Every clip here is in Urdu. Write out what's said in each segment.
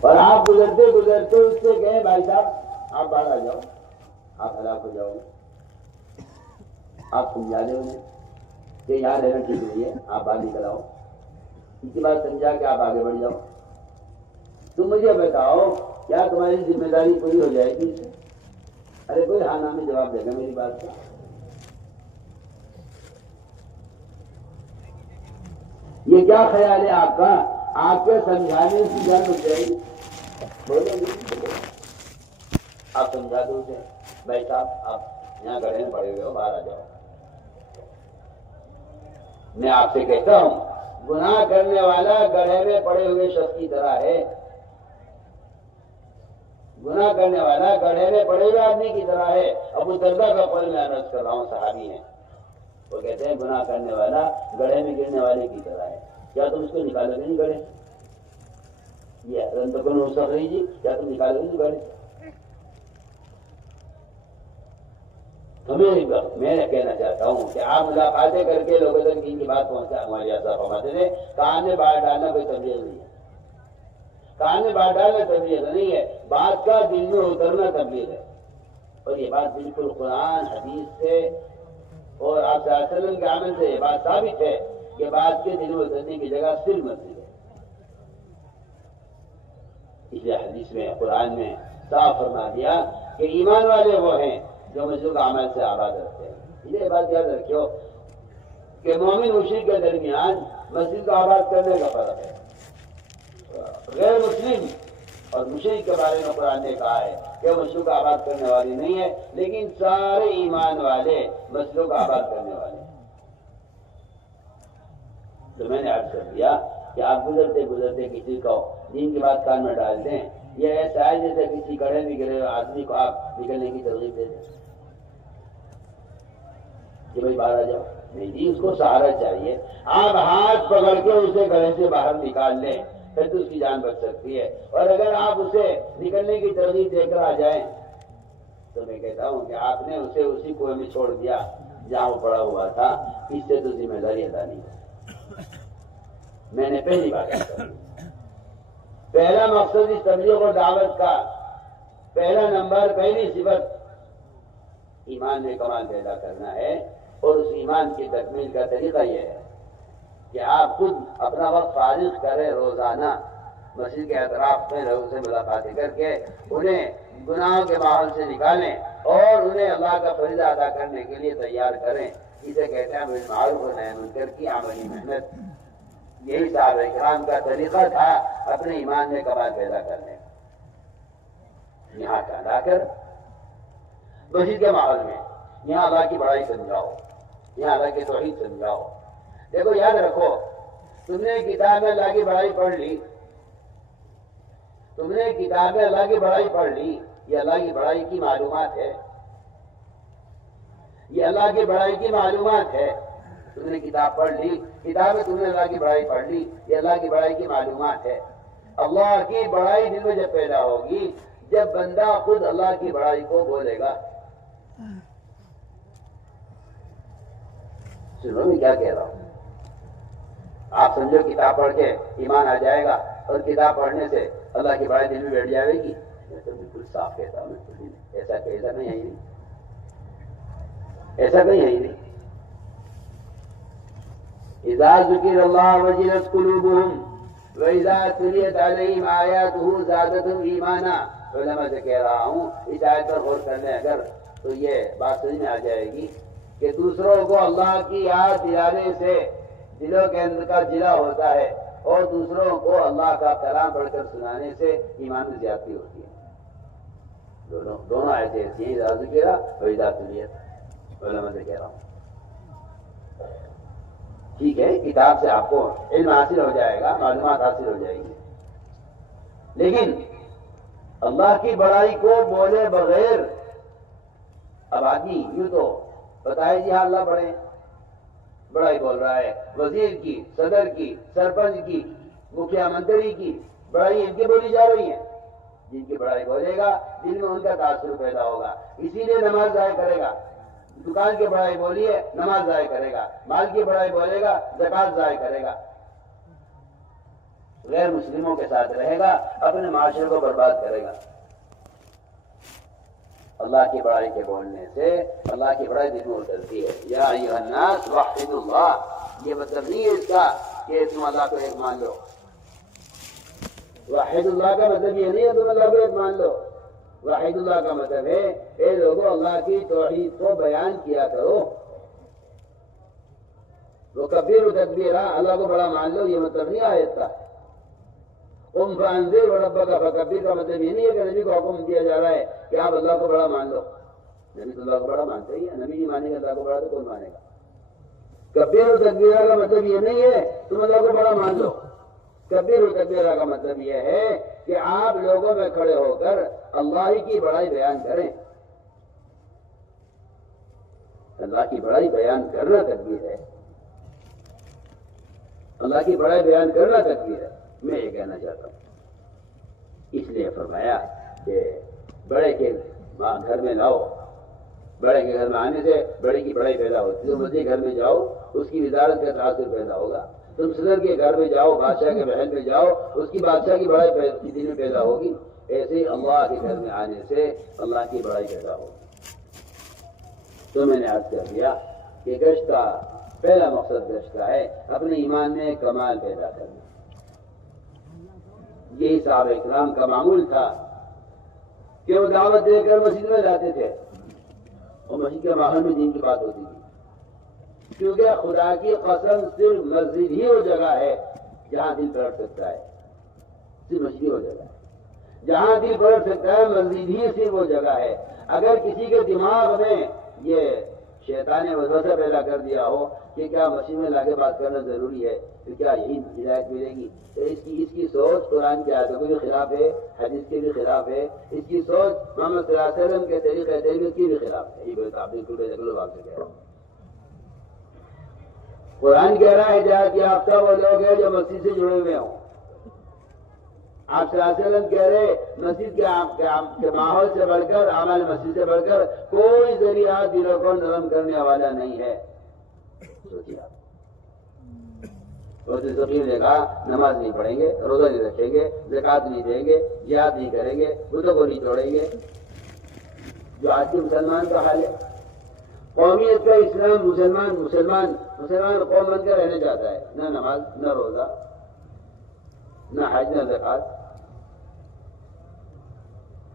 اور آپ گزرتے گزرتے اس سے کہیں بھائی صاحب آپ باہر آ جاؤ، آپ ہلاک ہو جاؤ گے، آپ سمجھا دیں انہیں کہ یہاں رہنا ٹھیک نہیں ہے، آپ باہر نکل آؤ، اس کے بعد سمجھا کہ آپ آگے بڑھ جاؤ۔ تم مجھے بتاؤ کیا تمہاری ذمہ داری پوری ہو جائے گی؟ ارے کوئی ہاں نامی جواب دے گا میری بات کا؟ یہ کیا خیال ہے آپ کا؟ آپ کے سمجھانے سے جان ہو جائے گی؟ بولو گے آپ سمجھا دو اسے، بھائی صاحب آپ یہاں گڑھے میں پڑے ہوئے ہو، باہر آ جاؤ۔ میں آپ سے کہتا ہوں گناہ کرنے والا گڑھے میں پڑے ہوئے شخص کی طرح ہے، گناہ کرنے والا گڑھے میں پڑے ہوئے آدمی کی طرح ہے۔ ابو دردہ کا قول میں عرض کر رہا ہوں، صحابی ہیں، وہ کہتے ہیں گناہ کرنے والا گڑھے میں گرنے والے کی طرح ہے۔ کیا تم اس کو نکالو گے نہیں گڑھے؟ یہ حضرت تکن ہو سک رہی جی، کیا تم نکالو گے نہیں گڑھے؟ میں کہنا چاہتا ہوں کہ آپ ملاقاتیں کر کے لوگوں تک دین کی بات پہنچا، ہمارے آسا فرماتے تھے کان میں بات ڈالنا کوئی تبلیغ نہیں ہے، کان میں بات ڈالنا تبلیغ نہیں ہے، بات کا دل میں اترنا تبلیغ ہے۔ اور یہ بات بالکل قرآن حدیث سے اور آپ صلی اللہ علیہ وسلم کے عمل سے یہ بات ثابت ہے کہ بات کے دل میں اترنے کی جگہ صرف مسجد ہے۔ اس لیے حدیث میں قرآن میں صاف فرما دیا کہ ایمان والے وہ ہیں جو مسجد کا عمل سے آباد رکھتے ہیں۔ یہ بات یاد رکھو کہ مومن مشرک کے درمیان مسجد کو آباد کرنے کا فرق ہے۔ غیر مسلم اور مشرک کے بارے میں قرآن نے کہا ہے کہ مسجد کو آباد کرنے والی نہیں ہے، لیکن سارے ایمان والے مسجدوں کو آباد کرنے والے ہیں۔ تو میں نے عرض کر دیا کہ آپ گزرتے گزرتے کسی کو دین کی بات کان میں ڈال دیں، یہ ایسا ہے جیسے کسی گڑھے میں گرے ہوئے آدمی کو آپ نکلنے کی ترغیب دے دیں کہ بھائی باہر آ جاؤ۔ نہیں جی، اس کو سہارا چاہیے، آپ ہاتھ پکڑ کے اسے گڑھے سے باہر نکال لیں، پھر تو اس کی جان بچ سکتی ہے۔ اور اگر آپ اسے نکلنے کی ترغیب دے کر آ جائیں تو میں کہتا ہوں کہ آپ نے اسے اسی کنویں میں چھوڑ دیا جہاں وہ پڑا ہوا تھا، اس سے تو ذمہ داری ادا نہیں ہے۔ میں نے پہلی بات کہا، پہلا مقصد اس تبلیغ اور دعوت کا، پہلا نمبر، پہلی صفت ایمان میں کمال پیدا کرنا ہے۔ اور اس ایمان کی تکمیل کا طریقہ یہ ہے کہ آپ خود اپنا وقت فارغ کریں، روزانہ مسجد کے اطراف میں لوگوں سے ملاقاتیں کر کے انہیں گناہوں کے ماحول سے نکالیں اور انہیں اللہ کا فریضہ ادا کرنے کے لیے تیار کریں۔ اسے کہتے ہیں بالمعروف و نہی عن المنکر کی عملی محنت۔ یہی صحابہ کرام کا طریقہ تھا اپنے ایمان میں کمال پیدا کرنے کا۔ یہاں سے لا کر مسجد کے ماحول میں یہاں اللہ کی بڑائی سمجھاؤ، یہاں اللہ کی توحید سمجھاؤ۔ دیکھو یاد رکھو، تم نے کتاب میں اللہ کی بڑائی پڑھ لی، تم نے کتاب میں اللہ کی بڑائی پڑھ لی، یہ اللہ کی بڑائی کی معلومات ہے، یہ اللہ کی بڑائی کی معلومات ہے۔ تم نے کتاب پڑھ لی، کتاب میں تم نے اللہ کی بڑائی پڑھ لی، یہ اللہ کی بڑائی کی معلومات ہے۔ اللہ کی بڑائی دل میں جب پیدا ہوگی، جب بندہ خود اللہ کی بڑائی کو بولے گا۔ سنو میں کیا کہہ رہا ہوں، آپ سمجھو کتاب پڑھ کے ایمان آ جائے گا اور کتاب پڑھنے سے اللہ کی بڑائی دل میں بیٹھ جائے گی؟ میں تو بالکل صاف کہتا ہوں، ایسا کہیں ہے ہی نہیں، ایسا کہیں ہے ہی نہیں۔ اذا ذکر اللہ وجلت قلوبہم واذا تلیت علیہم آیاتہ زادتہم ایمانا۔ علماء سے کہہ رہا ہوں، اس آیت پر غور کرنے اگر تو یہ بات سمجھ میں آ جائے گی کہ دوسروں کو اللہ کی یاد دلانے سے دلوں کے اندر کا جلا ہوتا ہے، اور دوسروں کو اللہ کا کلام پڑھ کر سنانے سے ایمان میں زیادتی ہوتی ہے۔ دونوں ایسے ایسی ہیں، اذا ذکر و اذا تلیت۔ علماء سے کہہ رہا ہوں، ٹھیک ہے کتاب سے آپ کو علم حاصل ہو جائے گا، معلومات حاصل ہو جائے گی، لیکن اللہ کی بڑائی کو بولے بغیر اب آدمی یوں تو بتائے جی ہاں اللہ بڑے، بڑائی بول رہا ہے، وزیر کی، صدر کی، سرپنچ کی، مکھیا منتری کی بڑائی ان کی بولی جا رہی ہے۔ جن کی بڑائی بولے گا دل میں ان کا تاثر پیدا ہوگا، اسی لیے نماز ضائع کرے گا۔ دکان کی بڑائی بولیے نماز ضائع کرے گا، مال کی بڑائی بولے گا زکوٰۃ ضائع کرے گا۔ غیر مسلموں کے ساتھ رہے گا، اپنے معاشرے کو برباد کرے گا۔ اللہ کی بڑائی کے بولنے سے اللہ کی بڑائی دل میں اترتی ہے۔ یا ایھا الناس وحدوا اللہ، یہ مطلب نہیں ہے اس کا کہ تم اللہ کو ایک مان لو۔ واحد اللہ کا مطلب یہ نہیں ہے تم اللہ کو ایک مان لو۔ واحد اللہ کا مطلب ہے اے لوگوں اللہ کی توحید کو بیان کیا کرو۔ وہ کبیر و تکبیرہ، اللہ کو بڑا مان لو، یہ مطلب نہیں آیت کا۔ قم فانذر وربک فکبر کا مطلب یہ نہیں ہے کہ نبی کو حکم دیا جا رہا ہے کہ آپ اللہ کو بڑا مان لو۔ نبی تو اللہ کو بڑا مانتے ہی ہے، نبی نہیں مانے گا اللہ کو بڑا تو کون مانے گا؟ کبیر و تکبیرہ کا مطلب یہ نہیں ہے تم اللہ کو بڑا مان لو۔ کبیر و تکبیرہ کا مطلب یہ ہے کہ آپ لوگوں میں کھڑے ہو کر اللہ ہی کی بڑائی بیان کریں۔ اللہ کی بڑائی بیان کرنا تکبیر ہے، اللہ کی بڑائی بیان کرنا تکبیر ہے۔ میں یہ کہنا چاہتا ہوں، اس لیے فرمایا کہ بڑے کے گھر میں لاؤ، بڑے کے گھر میں آنے سے بڑے کی بڑائی پیدا ہوتی ہے۔ تم مجھے گھر میں جاؤ، اس کی وزارت کا تاثر پیدا ہوگا۔ تم صدر کے گھر میں جاؤ، بادشاہ کے محل میں جاؤ، اس کی بادشاہ کی بڑائی دل میں پیدا ہوگی۔ ایسے ہی اللہ کے گھر میں آنے سے اللہ کی بڑائی پیدا ہوگی۔ تو میں نے عرض کر دیا کہ گشت کا پہلا مقصد گشت کا ہے اپنے ایمان میں کمال پیدا کرنا۔ یہی صحابہ اکرام کا معمول تھا کہ وہ دعوت دے کر مسجد میں جاتے تھے، اور مسجد کے ماحول میں دین کی بات ہوتی تھی، کیونکہ خدا کی قسم صرف مسجد ہی وہ جگہ ہے جہاں دل پلٹ سکتا ہے۔ صرف مسجد ہی وہ جگہ ہے جہاں دل پلٹ سکتا ہے، مسجد ہی صرف وہ جگہ ہے۔ اگر کسی کے دماغ میں یہ شیطان نے وسوسہ پیدا کر دیا ہو کہ کیا مسجد میں لا کے بات کرنا ضروری ہے، تو کیا یہی ہدایت ملے گی؟ تو اس کی سوچ قرآن کی آیتوں کے بھی خلاف ہے، حدیث کے بھی خلاف ہے، اس کی سوچ محمد صلی اللہ علیہ وسلم کے طریقہ تربیت کی بھی خلاف ہے۔ یہ بات آپ بالکل بے دخل بات سے کہہ رہا ہوں۔ قرآن کہہ رہا ہے ہدایت یافتہ وہ لوگ ہیں جو مسجد سے جڑے ہوئے ہوں۔ آپ صلی اللہ علیہ وسلم کہہ رہے مسجد کے ماحول سے بڑھ کر، عمل مسجد سے بڑھ کر کوئی ذریعہ دلوں کو نرم کرنے والا نہیں ہے۔ سوچیے آپ، ذکیم نے کہا نماز نہیں پڑھیں گے، روزہ نہیں رکھیں گے، زکوٰۃ نہیں دیں گے، جہاد نہیں کریں گے، بتوں کو نہیں چھوڑیں گے، جو آج کے مسلمان کا حال ہے۔ قومیت کا اسلام مسلمان قوم بن کر رہنا چاہتا ہے، نہ نماز، نہ روزہ، نہ حج، نہ زکوٰۃ۔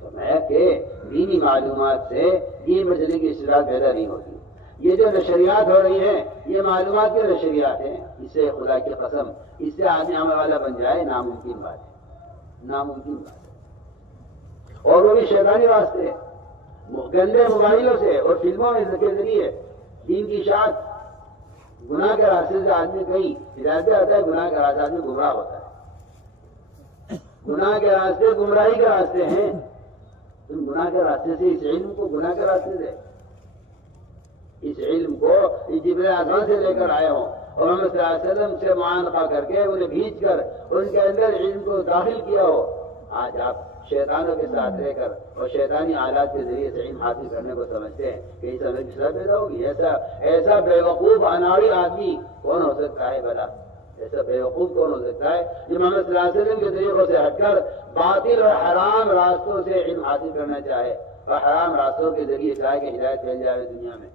فرمایا کہ دینی معلومات سے دین بچنے کی استعداد پیدا نہیں ہوتی۔ یہ جو نشریات ہو رہی ہیں یہ معلومات کے نشریات ہیں، اس سے خدا کی قسم اس سے آدمی عمل والا بن جائے ناممکن بات ہے، ناممکن بات ہے۔ اور وہ بھی شیطانی راستے، گندے موبائلوں سے اور فلموں کے ذریعے دین کی اشاعت۔ گناہ کے راستے سے آدمی کہیں ہدایت آتا ہے، گناہ کے راستے آدمی گمراہ ہوتا ہے۔ گناہ کے راستے گمراہی کے راستے ہیں۔ تم گناہ کے راستے سے اس علم کو، گناہ کے راستے سے اس علم کو جبریل آسمان سے لے کر آئے ہوں اور محمد صلی اللہ علیہ وسلم سے معانقہ کر کے انہیں بھیج کر ان کے اندر علم کو داخل کیا ہو، آج آپ شیطانوں کے ساتھ رہ کر اور شیطانی آلات کے ذریعے سے علم حاصل کرنے کو سمجھتے ہیں کہ اس میں کس طرح پیدا ہوگی؟ ایسا بیوقوف اناڑی آدمی کون ہو سکتا ہے بھلا؟ ایسا بیوقوف کون ہو سکتا ہے جو محمد صلی اللہ علیہ وسلم کے طریقوں سے ہٹ کر باطل اور حرام راستوں سے علم حاصل کرنا چاہے اور حرام راستوں کے ذریعے چاہے کہ ہدایت پھیل جائے دنیا میں؟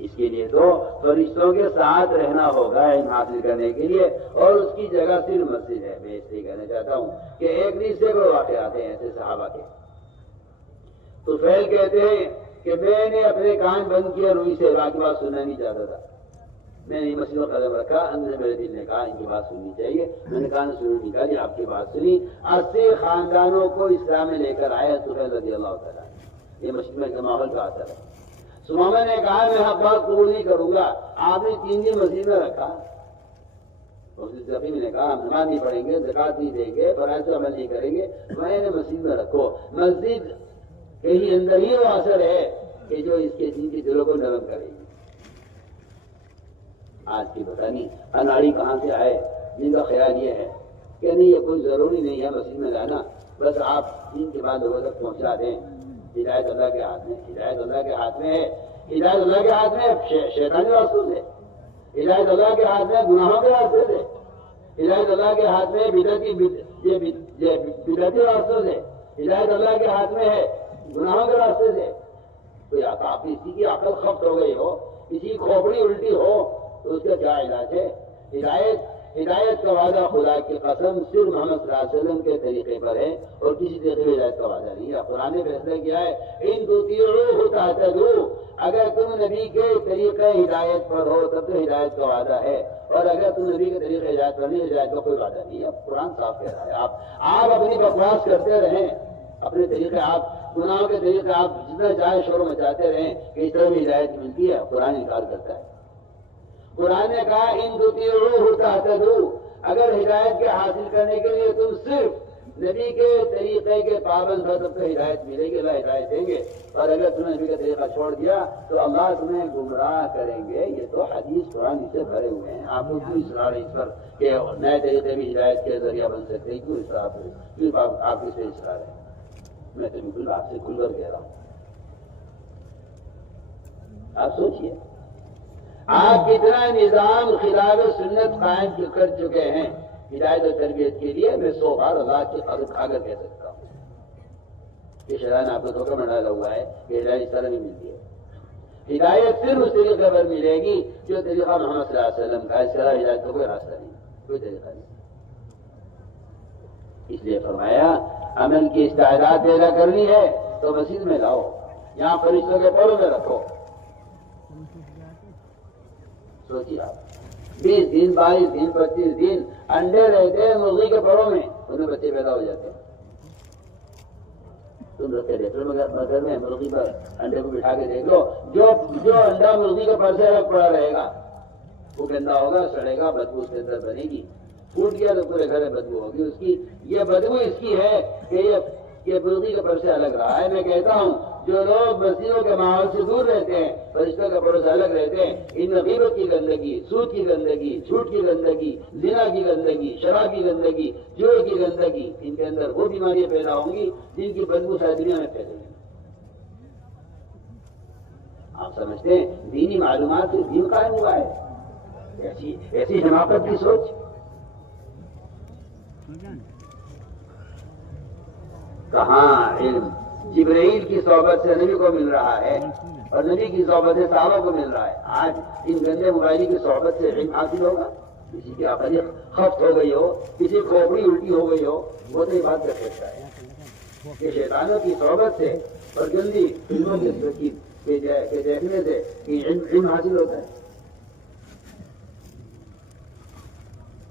اس کے لیے تو فرشتوں کے ساتھ رہنا ہوگا علم حاصل کرنے کے لیے، اور اس کی جگہ صرف مسجد ہے۔ میں اس لیے کہنا چاہتا ہوں کہ ایک نہیں سینکڑوں واقعات ہیں ایسے صحابہ کے۔ تو فیل کہتے ہیں کہ میں نے اپنے کان بند کیا روئی سے، باقی بات سننا نہیں چاہتا تھا۔ میں نے مسجد میں قدم رکھا، اندر میرے دل نے کہا ان کی بات سننی چاہیے۔ میں نے کہا سنو نکالی، آپ کی بات سنی۔ 80 خاندانوں کو اسلام میں لے کر آئے سہیل رضی اللہ تعالیٰ۔ یہ مسجد میں ماحول کا اثر ہے۔ سمامہ نے کہا میں حق بات قبول نہیں کروں گا، آپ نے 3 دن مسجد میں رکھا۔ ذکیم نے کہا ہم نماز نہیں پڑھیں گے، زکوٰۃ نہیں دیں گے، فرائض پر عمل نہیں کریں گے، میں نے مسجد میں رکھو۔ مسجد کہیں اندر ہی وہ اثر ہے کہ جو اس کے دین کے دلوں کو نرم کرے گی۔ آج کی پتہ نہیں اناڑی کہاں سے آئے جن کا خیال یہ ہے کہ نہیں یہ کوئی ضروری نہیں ہے مسجد میں جانا، بس آپ دین کے بعد لوگوں تک پہنچا دیں۔ ہدایت اللہ کے ہاتھ میں، ہدایت اللہ کے ہاتھ میں ہے۔ ہدایت اللہ کے ہاتھ میں شیطانی راستوں سے، ہدایت اللہ کے ہاتھ میں گناہوں کے راستے سے، ہدایت اللہ کے ہاتھ میں بدعتی راستوں سے، ہدایت اللہ کے ہاتھ میں ہے گناہوں کے راستے سے. کوئی آپ کسی کی عقل خفت ہو گئی ہو، کسی کی کھوپڑی الٹی ہو تو اس کا کیا علاج ہے؟ ہدایت کا وعدہ خدا کی قسم صرف محمد صلی اللہ علیہ وسلم کے طریقے پر ہے اور کسی طریقے پر ہدایت کا وعدہ نہیں ہے. قرآن نے فیصلہ کیا ہے ان تطیعوہ تہتدوا، اگر تم نبی کے طریقے ہدایت پر ہو تب تو ہدایت کا وعدہ ہے، اور اگر تم نبی کے طریقے ہدایت پر نہیں، ہدایت کا کوئی وعدہ نہیں ہے. قرآن صاف کہہ رہا ہے. آپ اپنی بکواس کرتے رہیں، اپنے طریقے آپ گناہوں کے طریقے آپ جتنا چاہے شور مچاتے رہیں کہ اس طرح بھی ہدایت ملتی ہے. قرآن انکار کرتا ہے. قرآن نے کہا ان تطیعوہ تہتدوا، اگر ہدایت کے حاصل کرنے کے لیے تم صرف نبی کے طریقے کے پابند ہو تب تو ہدایت ملے گی، اللہ ہدایت دیں گے. اور اگر تم نے نبی کا طریقہ چھوڑ دیا تو اللہ تمہیں گمراہ کریں گے. یہ تو حدیث قرآن اس سے بھرے ہوئے ہیں. آپ کو کیوں اصرار ہے اس پر کہ نئے طریقے بھی ہدایت کے ذریعہ بن سکتے ہیں؟ کیوں اصرار ہے؟ کیوں آپ اس سے اصرار ہے؟ میں تو بالکل آپ سے کھل کر کہہ رہا ہوں. آپ سوچئے آپ کتنا نظام خلاف سنت قائم کر چکے ہیں ہدایت اور تربیت کے لیے. میں 100 بار اللہ کی قدر کھا کر کہہ سکتا ہوں کہ شیطان آپ کو دھوکہ میں ڈالا ہوا ہے کہ ہدایت اس طرح نہیں ملتی ہے. ہدایت صرف اس طریقے پر ملے گی جو طریقہ محمد صلی اللہ علیہ وسلم کا. اس کے علاوہ ہدایت کا کوئی راستہ نہیں، کوئی طریقہ نہیں. اس لیے فرمایا عمل کی استعداد پیدا کرنی ہے تو مسجد میں لاؤ، یہاں فرشتوں کے پروں میں رکھو. سوچیے آپ 20 دن 22 دن 25 دن انڈے رہتے ہیں مرغی کے پروں میں، انہیں بچے پیدا ہو جاتے ہیں. تم رکھتے دیکھ لو مگر میں مرغی پر انڈے کو بٹھا کے دیکھ لو، جو انڈا مرغی کے پر سے الگ پڑا رہے گا وہ گندا ہوگا، سڑے گا، بدبو اس کے اندر بنے گی. پھوٹ گیا تو پورے گھر میں بدبو ہوگی اس کی. یہ بدبو اس کی ہے کہ یہ مرغی کے پر سے الگ رہا ہے. میں کہتا ہوں جو لوگ مسجدوں کے ماحول سے دور رہتے ہیں، فرشتوں کے پروں سے الگ رہتے ہیں، ان میں غیبت کی گندگی، سود کی گندگی، جھوٹ کی گندگی، زنا کی گندگی، شراب کی گندگی، جوڑ کی گندگی، ان کے اندر وہ بیماریاں پیدا ہوں گی جن کی بدبو ساری دنیا میں پھیلے گی. آپ سمجھتے ہیں دینی معلومات سے دین قائم ہوا ہے؟ ایسی حماقت کی سوچ. کہاں علم جبرائیل کی صحبت سے نبی کو مل رہا ہے اور نبی کی صحبت سے صحابہ کو مل رہا ہے. آج ان گندے موبائل کی صحبت سے علم حاصل ہوگا؟ کسی کی عقل خفت ہو گئی ہو، کسی کھوپڑی الٹی ہو گئی ہو، وہ تو یہ بات کر سکتا ہے کہ شیطانوں کی صحبت سے اور گندی فلموں کے دیکھنے سے علم حاصل ہوتا ہے.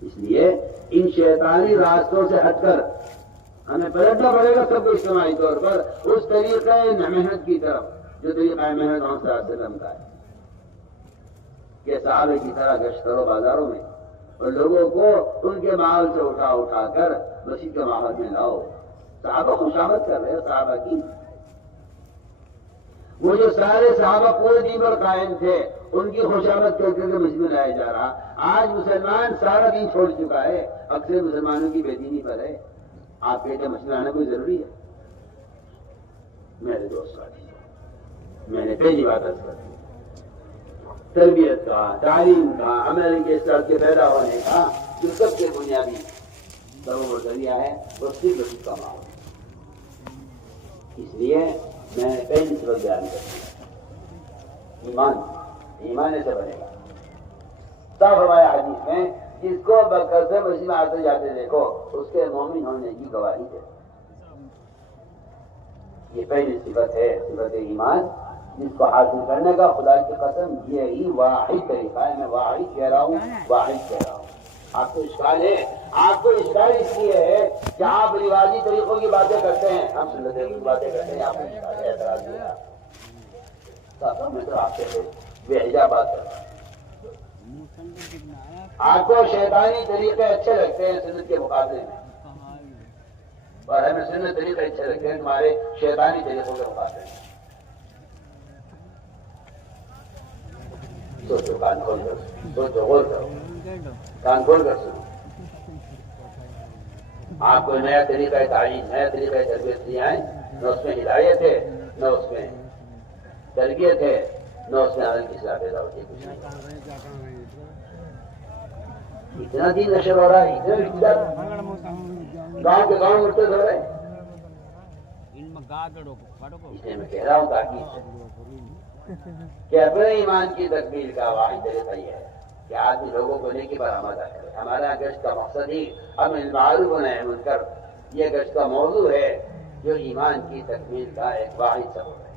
اس لیے ان شیطانی راستوں سے ہٹ کر ہمیں پلٹنا پڑے گا سب کو اجتماعی طور پر اس طریقہ محنت کی طرف جو طریقہ محنت محمد صلی اللہ علیہ وسلم کا ہے کہ صحابہ کی طرح گشت کرو بازاروں میں اور لوگوں کو ان کے ماحول سے اٹھا کر مسجد کے ماحول میں لاؤ. صحابہ خوشامد کر رہے ہیں صحابہ کی. وہ جو سارے صحابہ پورے دین پر قائم تھے ان کی خوشامد کر کے مسجد میں لایا جا رہا. آج مسلمان سارا دین چھوڑ چکا ہے، اکثر مسلمانوں کی بے دینی پر ہے. آپ کہتے ہیں مسجد آنا کوئی ضروری ہے؟ میرے دوست میں نے پہلی بات عرض کر دی، تربیت کا، تعلیم کا، عمل کے ساتھ کے پیدا ہونے کا جو سب کے بنیادی سبب و ذریعہ ہے وہ صرف مسجد کا ماحول. اس لیے میں نے پہلی سبق بیان کر دیا، ایمان سے بنے گا. صاف فرمایا حدیث میں جس کو بکر سے مسجد میں آتے جاتے دیکھو اس کے مومن ہونے کی گواہی ہے. یہ پہلی صفت ہے، صفت ایمان، جس کو حاصل کرنے کا خدا کی قسم یہی واحد طریقہ ہے. میں واحد کہہ رہا ہوں. آپ کو اشکال ہے، آپ کو اشکال اس لیے ہے کہ آپ رواجی طریقوں کی باتیں کرتے ہیں، ہم سنت کی باتیں کرتے ہیں. آپ کو اشکال ہے، اعتراض نہیں ہے. میں تو آپ سے بے حجاب بات کر رہا ہوں. آپ کو شیطانی طریقے اچھے لگتے ہیں سنت کے مقابلے میں، اور ہمیں سنت طریقے اچھے لگتے ہیں تمہارے شیطانی طریقوں کے مقابلے میں. سوچو، کان کھول کر سوچو، غور کرو، کان کھول کر سنو. آپ کو نیا طریقہ تعلیم، نیا طریقہ تربیت نہیں آئے، نہ اس میں ہدایت ہے، نہ اس میں تربیت ہے، نہ اس میں عمل کی اصلاح پیدا ہوتی ہے. کچھ نہیں. اتنا دین نشر ہو رہا ہے، اتنا رشتے دار گاؤں کے گاؤں مرتے ہو رہے ہیں۔ اس لیے میں کہہ رہا ہوں تاکہ کہ اپنے ایمان کی تکمیل کا واحد طریقہ یہ ہے کہ آدمی لوگوں کو نیکی پر آمادہ کرے۔ ہمارا گشت کا مقصد ہی امر بالمعروف و نہی عن المنکر، یہ گشت کا موضوع ہے جو ایمان کی تکمیل کا ایک واحد سبب ہے۔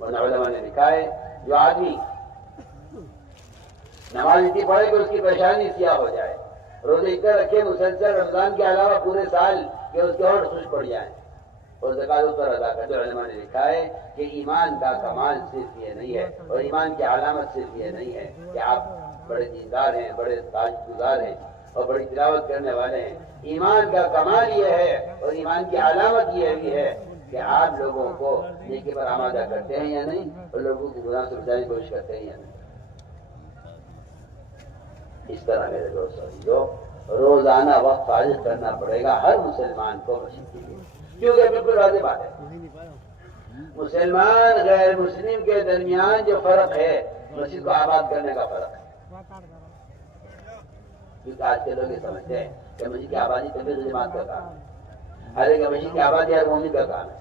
ورنہ علماء نے لکھا ہے جو آدمی نماز اتنی پڑھے کہ اس کی پریشانی سیاہ ہو جائے، روزے اتنے رکھے مسلسل رمضان کے علاوہ پورے سال کہ اس کے اور خشک پڑ جائیں اور زکات اس پر ادا کرتے، علماء نے لکھا ہے کہ ایمان کا کمال صرف یہ نہیں ہے اور ایمان کی علامت صرف یہ نہیں ہے کہ آپ بڑے دیندار ہیں، بڑے تاج گزار ہیں اور بڑی تلاوت کرنے والے ہیں۔ ایمان کا کمال یہ ہے اور ایمان کی علامت یہ بھی ہے کہ آپ لوگوں کو نیکی پر آمادہ کرتے ہیں یا نہیں، اور لوگوں کی گناہ سے بچانے کی کوشش کرتے ہیں یا نہیں۔ اس طرح میرے دوستوں جو روزانہ وقت فارغ کرنا پڑے گا ہر مسلمان کو مسجد کے لیے، کیونکہ بالکل واضح بات ہے مسلمان غیر مسلم کے درمیان جو فرق ہے مسجد کو آباد کرنے کا فرق ہے۔ کیونکہ آج کے لوگ یہ سمجھتے ہیں کہ مسجد کی آبادی تبلیغ جماعت کا کام ہے، ہر ایک مسجد کی آبادی ہر مومن کا کام ہے،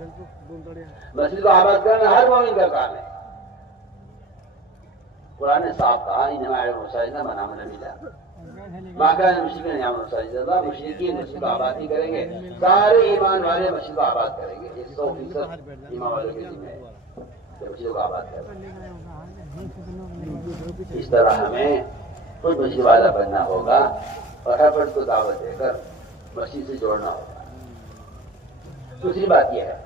مسجد کو آباد کرنا ہر مومن کا کام ہے۔ قرآن نے صاف کہا انما يعمر المساجد من آمن بالله ما كان المشركين ان يعمروا مساجد الله، مشرکین مسجد کو آباد نہیں کریں گے، سارے ایمان والے مسجد کو آباد کریں گے۔ یہ 100% ایمان والوں کے ذمہ ہے کہ مسجد کو آباد کریں۔ اس طرح ہمیں خود مسجد والا بننا ہوگا اور ہر فرد کو دعوت دے کر مسجد سے جوڑنا ہوگا۔ دوسری بات یہ ہے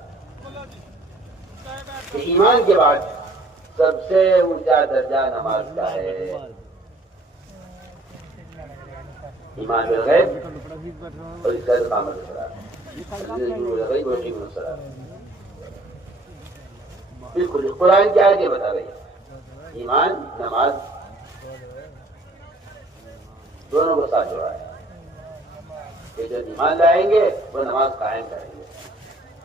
کہ ایمان کے بعد سب سے اونچا درجہ نماز کا ہے۔ ایمان بالغیب اور اس کا اقامت الصلاۃ، بالکل قرآن کی آیت یہ بتا رہی ہے ایمان نماز دونوں کو ساتھ جوڑا ہے کہ جو ایمان لائیں گے وہ نماز قائم کریں گے۔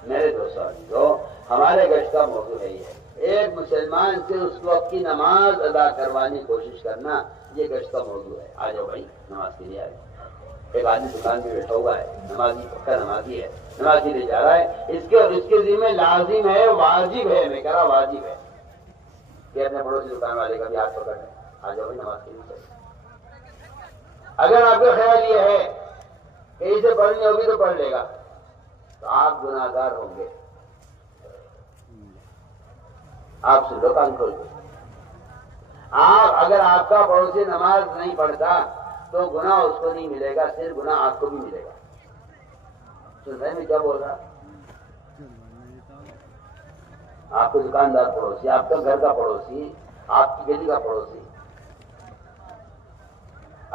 میرے دوستوں جو ہمارے گشت کا موضوع ہے یہ ایک مسلمان سے اس وقت کی نماز ادا کروانے کی کوشش کرنا، یہ گشت کا موضوع ہے۔ آ جاؤ بھائی نماز کے لیے آ جاؤ۔ ایک آدمی دکان پہ بیٹھا ہوا ہے، نمازی پکا نمازی ہے، نماز کے لیے جا رہا ہے، اس کے ذمہ لازم ہے، واجب ہے، میں کہہ رہا واجب ہے کہ اپنے پڑوسی دکان والے کا بھی ہاتھ پکڑ لیں، آ جاؤ بھائی نماز کے لیے چلے۔ اگر آپ کا خیال یہ ہے کہ اسے پڑھنی ہوگی تو پڑھ لے گا تو آپ گناہ گار ہوں گے۔ آپ سن لو کان کھول کے، اگر آپ کا پڑوسی نماز نہیں پڑھتا تو گناہ اس کو نہیں ملے گا، صرف گناہ آپ کو بھی ملے گا۔ سن رہے میں کیا بول رہا؟ آپ کو دکاندار پڑوسی، آپ کا گھر کا پڑوسی، آپ کی گلی کا پڑوسی،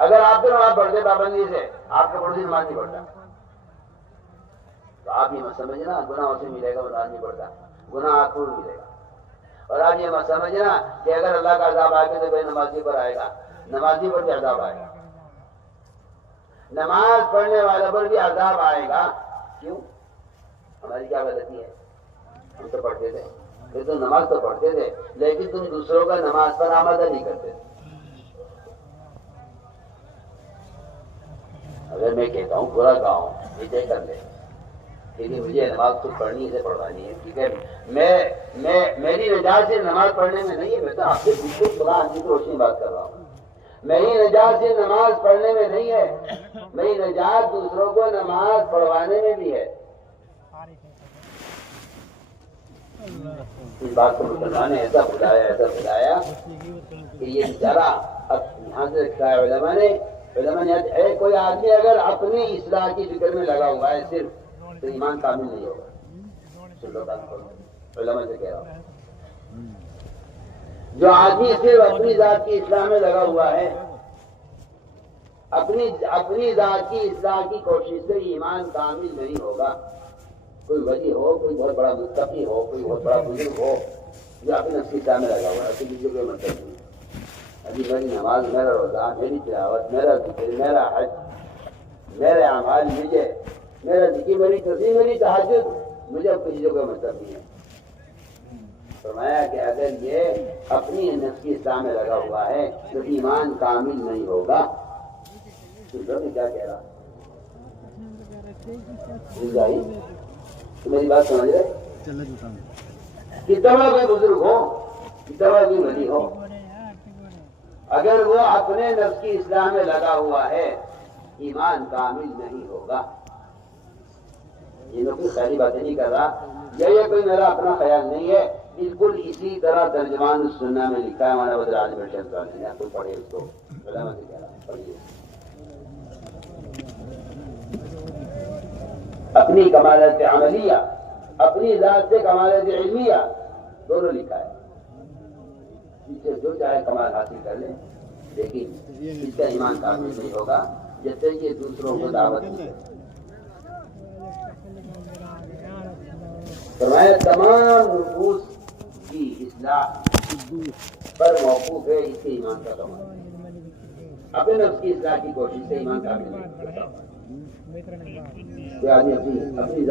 اگر آپ کو نماز پڑھتے پابندی سے آپ کا پڑوسی نماز نہیں پڑھتا تو آپ یہ مت سمجھنا گناہ اسے ملے گا، نماز نہیں پڑھتا، گناہ آپ کو ملے گا۔ اور آپ یہ مت سمجھنا کہ اگر اللہ کا عذاب آئے گا تو بے نمازی پر آئے گا، نمازی پر بھی عذاب آئے گا، نماز پڑھنے والے پر بھی عذاب آئے گا۔ کیوں؟ ہماری کیا غلطی ہے؟ ہم تو پڑھتے تھے، یہ تو نماز تو پڑھتے تھے لیکن تم دوسروں کا نماز پر آمادہ نہیں کرتے۔ اگر میں کہتا ہوں پورا گاؤں یہ طے کر لے لیکن مجھے نماز خود پڑھنی ہے پڑھوانی ہے، ٹھیک ہے، میری نجات سے نماز پڑھنے میں نہیں ہے، میں تو آپ سے بالکل خدا کی روشنی بات کر رہا ہوں، میری نجات سے نماز پڑھنے میں نہیں ہے، میری نجات دوسروں کو نماز پڑھوانے میں بھی ہے۔ اس بات کو مسلمان نے ایسا بتایا کہ یہ بیچارہ اب یہاں سے رکھا ہے علماء نے کوئی آدمی اگر اپنی اصلاح کی فکر میں لگا ہوا ہے صرف تو ایمان کامل نہیں ہوگا۔ علماء سے کہہ رہا ہوں جو آدمی صرف اپنی ذات کی اصلاح میں لگا ہوا ہے، اپنی ذات کی اصلاح کی کوشش سے ایمان کامل نہیں ہوگا۔ کوئی ولی ہو، کوئی بہت بڑا متقی ہو، کوئی بہت بڑا بزرگ ہو جو اپنی نفس کی اصلاح میں لگا ہوا ہے، تو کسی کو مطلب نہیں۔ ابھی میری نماز، میرا روزہ، میری تلاوت، میرا ذکر، میرا حج، میرے اعمال، میرا ذکر، میری تصویر، میری تہجد، مجھے اب کسی کو مطلب نہیں ہے۔ فرمایا کہ اگر یہ اپنی نفس کی اصلاح میں لگا ہوا ہے تو ایمان کامل نہیں ہوگا۔ کیا کہہ رہا میری بات سمجھ رہے؟ کتنا کوئی بزرگ ہو، کتنا کوئی ولی ہو، اگر وہ اپنے نفس کی اصلاح میں لگا ہوا ہے ایمان کامل نہیں ہوگا. یہ میں کوئی خیالی باتیں نہیں کر رہا، یہ کوئی میرا اپنا خیال نہیں ہے، بالکل اسی طرح ترجمان السنہ میں لکھا ہے ہمارا بدر عالم شہزاد نے. آپ کو پڑھے اس کو علامہ سے کہہ رہا ہوں، پڑھیے. اپنی کمالت عملیہ، اپنی ذات سے کمالت علمیہ دونوں لکھا ہے. اسے جو چاہے کمال حاصل کر لیں، لیکن اس کا ایمان کامل نہیں ہوگا جب تک یہ دوسروں کو دعوت نہیں دے. فرمایا تمام نفوس کی اصلاح پر موقوف ہے اس کے ایمان کا کمال. اپنے نفس کی اصلاح کی کوشش سے ایمان کامل نہیں ہوتا. آدمی اپنی